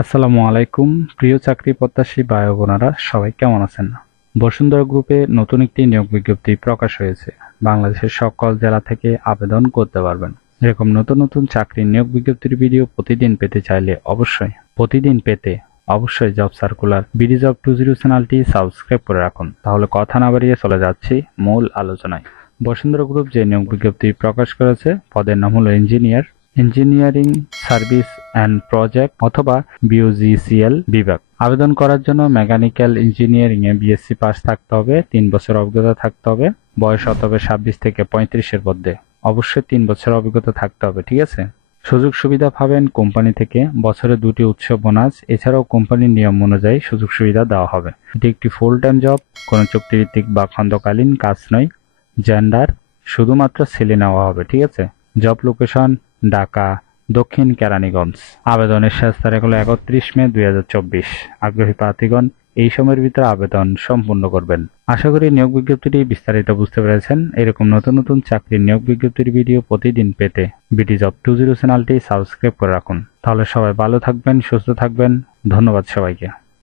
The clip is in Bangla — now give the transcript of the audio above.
আসসালামু আলাইকুম। প্রিয় চাকরি প্রত্যাশী ভাই ও বোনেরা, সবাই কেমন আছেন? বসুন্ধরা গ্রুপে নতুন একটি নিয়োগ বিজ্ঞপ্তি প্রকাশ হয়েছে। বাংলাদেশের সকল জেলা থেকে আবেদন করতে পারবেন। এরকম নতুন নতুন চাকরির নিয়োগ বিজ্ঞপ্তির ভিডিও প্রতিদিন পেতে চাইলে অবশ্যই জব সার্কুলার বিডি জব 20 চ্যানেলটি সাবস্ক্রাইব করে রাখুন। তাহলে কথা না বাড়িয়ে চলে যাচ্ছি মূল আলোচনায়। বসুন্ধরা গ্রুপ যে নিয়োগ বিজ্ঞপ্তি প্রকাশ করেছে, পদের নাম হলো ইঞ্জিনিয়ারিং সার্ভিস অ্যান্ড প্রজেক্ট অথবা বিওজিসিএল বিভাগ। আবেদন করার জন্য মেকানিক্যাল ইঞ্জিনিয়ারিং এ বিএসসি পাস থাকতে হবে, 3 বছর অভিজ্ঞতা থাকতে হবে, বয়স হতে হবে 26 থেকে 35-এর মধ্যে। অবশ্যই 3 বছর অভিজ্ঞতা থাকতে হবে, ঠিক আছে? সুযোগ সুবিধা পাবেন কোম্পানি থেকে, বছরে 2টি উৎসব বোনাস, এছাড়াও কোম্পানির নিয়ম অনুযায়ী সুযোগ সুবিধা দেওয়া হবে। এটি একটি ফুল টাইম জব, কোনো চুক্তিভিত্তিক বা খণ্ডকালীন কাজ নয়। জেন্ডার শুধুমাত্র ছেলে নেওয়া হবে, ঠিক আছে? জব লোকেশন ঢাকা দক্ষিণ কেরানীগঞ্জ। আবেদনের শেষ তারিখ হলো 31 মে 2024। আগ্রহী প্রার্থীগণ এই সময়ের ভিতরে আবেদন সম্পূর্ণ করবেন। আশা করি নিয়োগ বিজ্ঞপ্তিটি বিস্তারিত বুঝতে পেরেছেন। এরকম নতুন নতুন চাকরির নিয়োগ বিজ্ঞপ্তির ভিডিও প্রতিদিন পেতে বিডি জব 20 চ্যানেলটি সাবস্ক্রাইব করে রাখুন। তাহলে সবাই ভালো থাকবেন, সুস্থ থাকবেন। ধন্যবাদ সবাইকে।